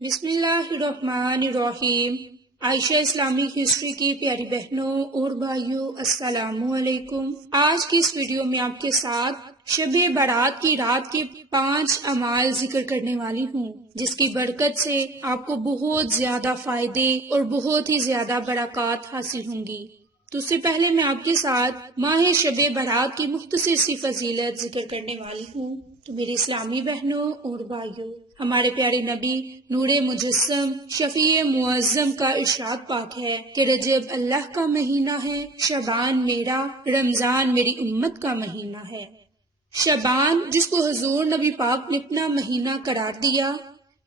بسم اللہ الرحمن الرحیم۔ عائشہ اسلامک ہسٹری کی پیاری بہنوں اور بھائیوں، السلام علیکم۔ آج کی اس ویڈیو میں آپ کے ساتھ شب برات کی رات کے 5 اعمال ذکر کرنے والی ہوں، جس کی برکت سے آپ کو بہت زیادہ فائدے اور بہت ہی زیادہ برکات حاصل ہوں گی۔ تو اس سے پہلے میں آپ کے ساتھ ماہ شب برات کی مختصر سی فضیلت ذکر کرنے والی ہوں۔ تو میری اسلامی بہنوں اور بھائیوں، ہمارے پیارے نبی نور مجسم شفیع معظم کا ارشاد پاک ہے کہ رجب اللہ کا مہینہ ہے، شعبان میرا، رمضان میری امت کا مہینہ ہے۔ شعبان، جس کو حضور نبی پاک نے اپنا مہینہ قرار دیا،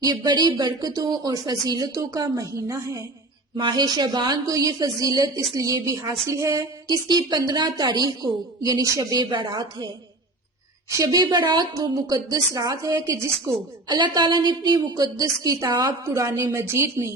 یہ بڑی برکتوں اور فضیلتوں کا مہینہ ہے۔ ماہ شعبان کو یہ فضیلت اس لیے بھی حاصل ہے کہ اس کی 15 تاریخ کو یعنی شب برات ہے۔ شب برات وہ مقدس رات ہے کہ جس کو اللہ تعالیٰ نے اپنی مقدس کتاب قرآن مجید میں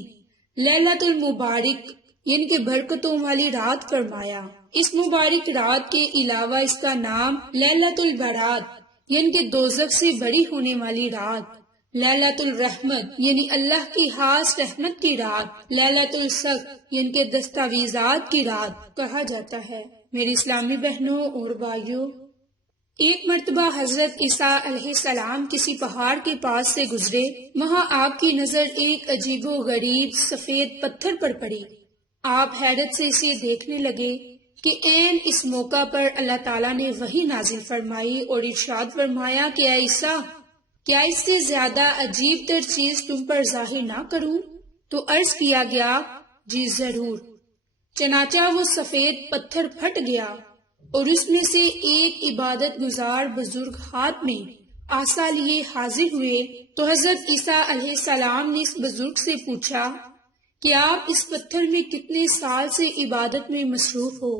لیلۃ المبارک یعنی کہ برکتوں والی رات فرمایا۔ اس مبارک رات کے علاوہ اس کا نام لیلۃ البرات یعنی کہ دوزخ سے بری ہونے والی رات، لیلۃ الرحمت یعنی اللہ کی خاص رحمت کی رات، لیلۃ الصق یعنی کہ دستاویزات کی رات کہا جاتا ہے۔ میری اسلامی بہنوں اور بھائیوں، ایک مرتبہ حضرت عیسیٰ علیہ السلام کسی پہاڑ کے پاس سے گزرے۔ وہاں آپ کی نظر ایک عجیب و غریب سفید پتھر پر پڑی۔ آپ حیرت سے اسے دیکھنے لگے کہ عین اس موقع پر اللہ تعالیٰ نے وحی نازل فرمائی اور ارشاد فرمایا کہ اے عیسیٰ، کیا اس سے زیادہ عجیب تر چیز تم پر ظاہر نہ کروں؟ تو عرض کیا گیا، جی ضرور۔ چنانچہ وہ سفید پتھر پھٹ گیا اور اس میں سے ایک عبادت گزار بزرگ ہاتھ میں عصا لیے حاضر ہوئے۔ تو حضرت عیسیٰ علیہ السلام نے اس بزرگ سے پوچھا کہ آپ اس پتھر میں کتنے سال سے عبادت میں مصروف ہو؟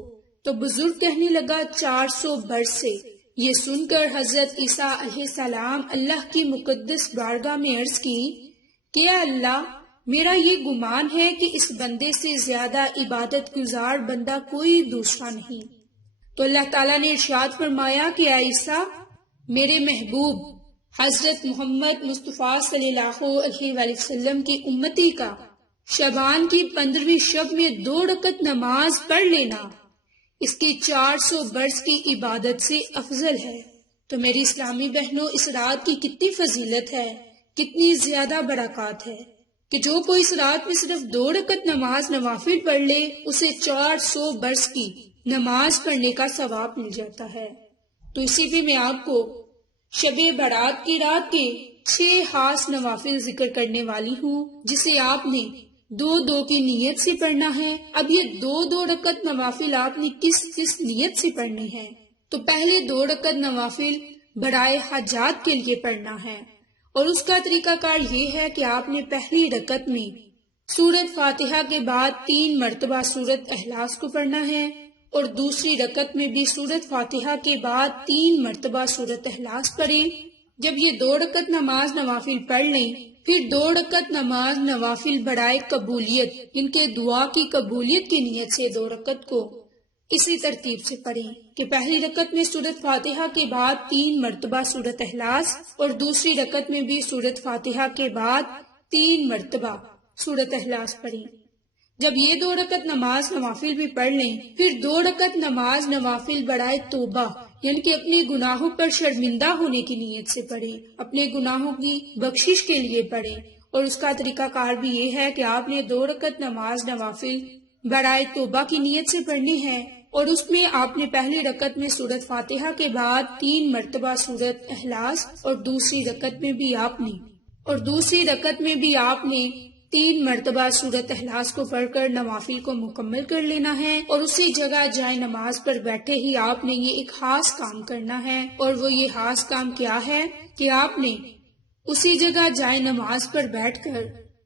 تو بزرگ کہنے لگا 400 برس سے۔ یہ سن کر حضرت عیسیٰ علیہ السلام اللہ کی مقدس بارگاہ میں عرض کی کہ اے اللہ، میرا یہ گمان ہے کہ اس بندے سے زیادہ عبادت گزار بندہ کوئی دوسرا نہیں۔ تو اللہ تعالیٰ نے ارشاد فرمایا کہ اے عیسیٰ، میرے محبوب حضرت محمد مصطفیٰ صلی اللہ علیہ وآلہ وسلم کی امتی کا شعبان کی 15ویں شب میں 2 رکعت نماز پڑھ لینا اس کی 400 برس کی عبادت سے افضل ہے۔ تو میری اسلامی بہنوں، اس رات کی کتنی فضیلت ہے، کتنی زیادہ برکات ہے کہ جو کوئی اس رات میں صرف 2 رکعت نماز نوافل پڑھ لے، اسے 400 برس کی نماز پڑھنے کا ثواب مل جاتا ہے۔ تو اسی بھی میں آپ کو شب برات کی رات کے 6 خاص نوافل ذکر کرنے والی ہوں، جسے آپ نے 2 کی نیت سے پڑھنا ہے۔ اب یہ 2 رکعت نوافل آپ نے کس نیت سے پڑھنے ہیں؟ تو پہلے 2 رکعت نوافل برائے حاجات کے لیے پڑھنا ہے، اور اس کا طریقہ کار یہ ہے کہ آپ نے پہلی رکعت میں سورۃ فاتحہ کے بعد 3 مرتبہ سورۃ اخلاص کو پڑھنا ہے، اور دوسری رکعت میں بھی سورۃ فاتحہ کے بعد 3 مرتبہ سورۃ اخلاص پڑھیں۔ جب یہ 2 رکعت نماز نوافل پڑھ لیں، پھر 2 رکعت نماز نوافل برائے قبولیت ان کے دعا کی قبولیت کی نیت سے 2 رکعت کو اسی ترتیب سے پڑھیں کہ پہلی رکعت میں سورۃ فاتحہ کے بعد 3 مرتبہ سورۃ اخلاص، اور دوسری رکعت میں بھی سورۃ فاتحہ کے بعد 3 مرتبہ سورۃ اخلاص پڑھیں۔ جب یہ 2 رکعت نماز نوافل بھی پڑھ لیں، پھر 2 رکعت نماز نوافل برائے توبہ یعنی کہ اپنے گناہوں پر شرمندہ ہونے کی نیت سے پڑھیں، اپنے گناہوں کی بخشش کے لیے پڑھیں۔ اور اس کا طریقہ کار بھی یہ ہے کہ آپ نے 2 رکعت نماز نوافل برائے توبہ کی نیت سے پڑھنی ہے، اور اس میں آپ نے پہلی رکعت میں سورۃ فاتحہ کے بعد 3 مرتبہ سورۃ اخلاص، اور دوسری رکعت میں بھی آپ نے 3 مرتبہ سورۃ اخلاص کو پڑھ کر نوافل کو مکمل کر لینا ہے، اور اسی جگہ جائے نماز پر بیٹھے ہی آپ نے یہ ایک خاص کام کرنا ہے، اور وہ یہ خاص کام کیا ہے کہ آپ نے اسی جگہ جائے نماز پر بیٹھ کر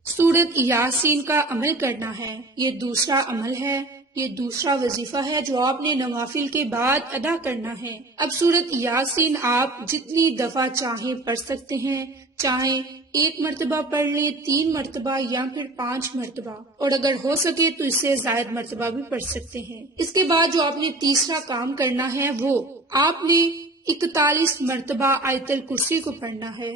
سورۃ یاسین کا عمل کرنا ہے۔ یہ دوسرا عمل ہے، یہ دوسرا وظیفہ ہے جو آپ نے نوافل کے بعد ادا کرنا ہے۔ اب سورۃ یاسین آپ جتنی دفعہ چاہیں پڑھ سکتے ہیں، چاہیں 1 مرتبہ پڑھ لیں، 3 مرتبہ یا پھر 5 مرتبہ، اور اگر ہو سکے تو اس سے زائد مرتبہ بھی پڑھ سکتے ہیں۔ اس کے بعد جو آپ نے تیسرا کام کرنا ہے، وہ آپ نے 41 مرتبہ آیت الکرسی کو پڑھنا ہے۔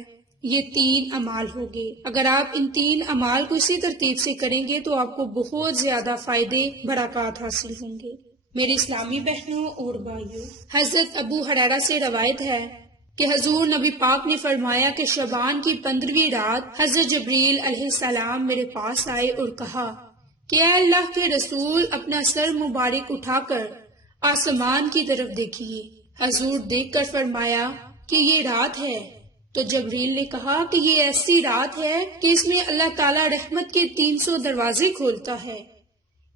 یہ 3 اعمال ہوگے۔ اگر آپ ان 3 اعمال کو اسی ترتیب سے کریں گے تو آپ کو بہت زیادہ فائدے برکات حاصل ہوں گے۔ میری اسلامی بہنوں اور بھائیوں، حضرت ابو ہریرہ سے روایت ہے کہ حضور نبی پاک نے فرمایا کہ شعبان کی 15ویں رات حضرت جبریل علیہ السلام میرے پاس آئے اور کہا کہ اے اللہ کے رسول، اپنا سر مبارک اٹھا کر آسمان کی طرف دیکھیے۔ حضور دیکھ کر فرمایا کہ یہ رات ہے۔ تو جبریل نے کہا کہ یہ ایسی رات ہے کہ اس میں اللہ تعالی رحمت کے 300 دروازے کھولتا ہے،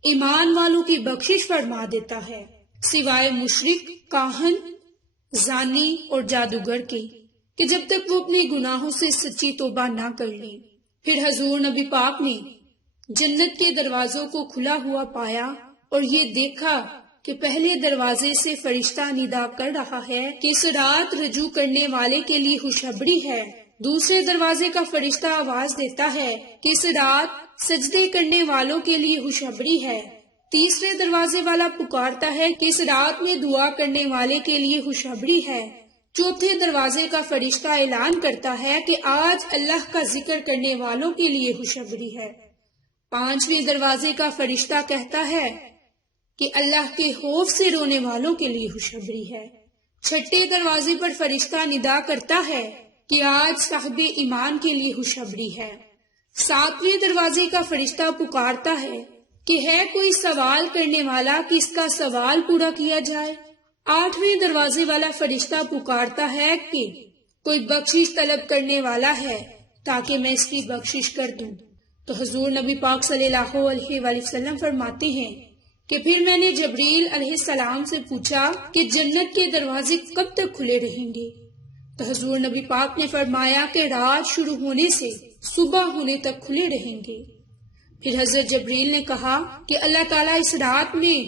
ایمان والوں کی بخشش فرما دیتا ہے، سوائے مشرک، کاہن، زانی اور جادوگر کے، کہ جب تک وہ اپنے گناہوں سے سچی توبہ نہ کر لیں۔ پھر حضور نبی پاک نے جنت کے دروازوں کو کھلا ہوا پایا اور یہ دیکھا کہ پہلے دروازے سے فرشتہ ندا کر رہا ہے کہ اس رات رجوع کرنے والے کے لیے خوشخبری ہے۔ دوسرے دروازے کا فرشتہ آواز دیتا ہے کہ اس رات سجدے کرنے والوں کے لیے خوشخبری ہے۔ تیسرے دروازے والا پکارتا ہے کہ اس رات میں دعا کرنے والے کے لیے خوشخبری ہے۔ چوتھے دروازے کا فرشتہ اعلان کرتا ہے کہ آج اللہ کا ذکر کرنے والوں کے لیے خوشخبری ہے۔ پانچویں دروازے کا فرشتہ کہتا ہے کہ اللہ کے خوف سے رونے والوں کے لیے خوشخبری ہے۔ چھٹے دروازے پر فرشتہ ندا کرتا ہے کہ آج صاحب ایمان کے لیے خوشخبری ہے۔ ساتویں دروازے کا فرشتہ پکارتا ہے کہ ہے کوئی سوال کرنے والا کہ اس کا سوال پورا کیا جائے۔ آٹھویں دروازے والا فرشتہ پکارتا ہے کہ کوئی بخشش طلب کرنے والا ہے تاکہ میں اس کی بخشش کر دوں۔ تو حضور نبی پاک صلی اللہ علیہ وآلہ وسلم فرماتے ہیں کہ پھر میں نے جبریل علیہ السلام سے پوچھا کہ جنت کے دروازے کب تک کھلے رہیں گے؟ تو حضور نبی پاک نے فرمایا کہ رات شروع ہونے سے صبح ہونے تک کھلے رہیں گے۔ پھر حضرت جبریل نے کہا کہ اللہ تعالیٰ اس رات میں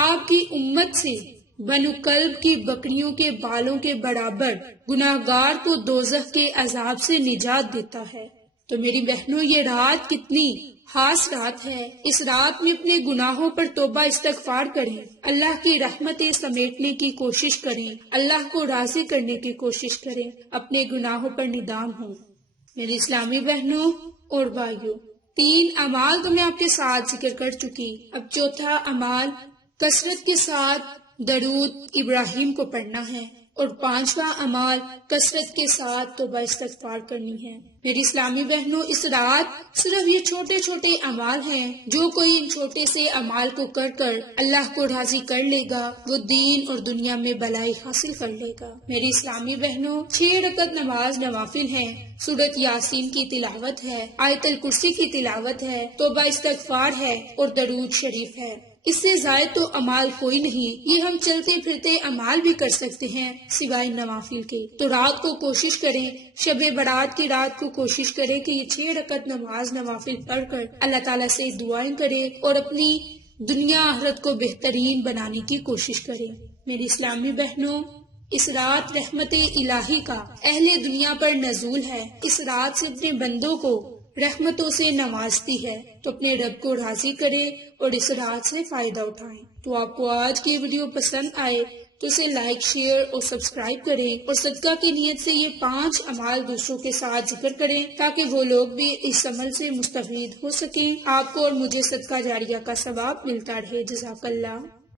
آپ کی امت سے بنو کلب کی بکریوں کے بالوں کے برابر گناہگار کو دوزخ کے عذاب سے نجات دیتا ہے۔ تو میری بہنوں، یہ رات کتنی خاص رات ہے۔ اس رات میں اپنے گناہوں پر توبہ استغفار کریں، اللہ کی رحمتیں سمیٹنے کی کوشش کریں، اللہ کو راضی کرنے کی کوشش کریں، اپنے گناہوں پر ندام ہوں۔ میری اسلامی بہنوں اور بھائیوں، 3 اعمال تو میں آپ کے ساتھ ذکر کر چکی۔ اب چوتھا اعمال کثرت کے ساتھ درود ابراہیم کو پڑھنا ہے، اور 5واں اعمال کثرت کے ساتھ توبہ استغفار کرنی ہے۔ میری اسلامی بہنوں، اس رات صرف یہ چھوٹے چھوٹے اعمال ہیں، جو کوئی ان چھوٹے سے اعمال کو کر کر اللہ کو راضی کر لے گا، وہ دین اور دنیا میں بھلائی حاصل کر لے گا۔ میری اسلامی بہنوں، 6 رکعت نماز نوافل ہیں، سورۃ یاسین کی تلاوت ہے، آیت الکرسی کی تلاوت ہے، توبہ استغفار ہے اور درود شریف ہے۔ اس سے زائد تو اعمال کوئی نہیں۔ یہ ہم چلتے پھرتے اعمال بھی کر سکتے ہیں سوائے نوافل کے۔ تو رات کو کوشش کریں، شب برات کی رات کو کوشش کریں کہ یہ 6 رکعت نماز نوافل پڑھ کر اللہ تعالیٰ سے دعائیں کریں اور اپنی دنیا آخرت کو بہترین بنانے کی کوشش کریں۔ میری اسلامی بہنوں، اس رات رحمت الہی کا اہل دنیا پر نزول ہے۔ اس رات سے اپنے بندوں کو رحمتوں سے نوازتی ہے، تو اپنے رب کو راضی کرے اور اس رات سے فائدہ اٹھائیں۔ تو آپ کو آج کی ویڈیو پسند آئے تو اسے لائک، شیئر اور سبسکرائب کریں، اور صدقہ کی نیت سے یہ 5 اعمال دوسروں کے ساتھ ذکر کریں تاکہ وہ لوگ بھی اس عمل سے مستفید ہو سکیں۔ آپ کو اور مجھے صدقہ جاریہ کا ثواب ملتا رہے۔ جزاک اللہ۔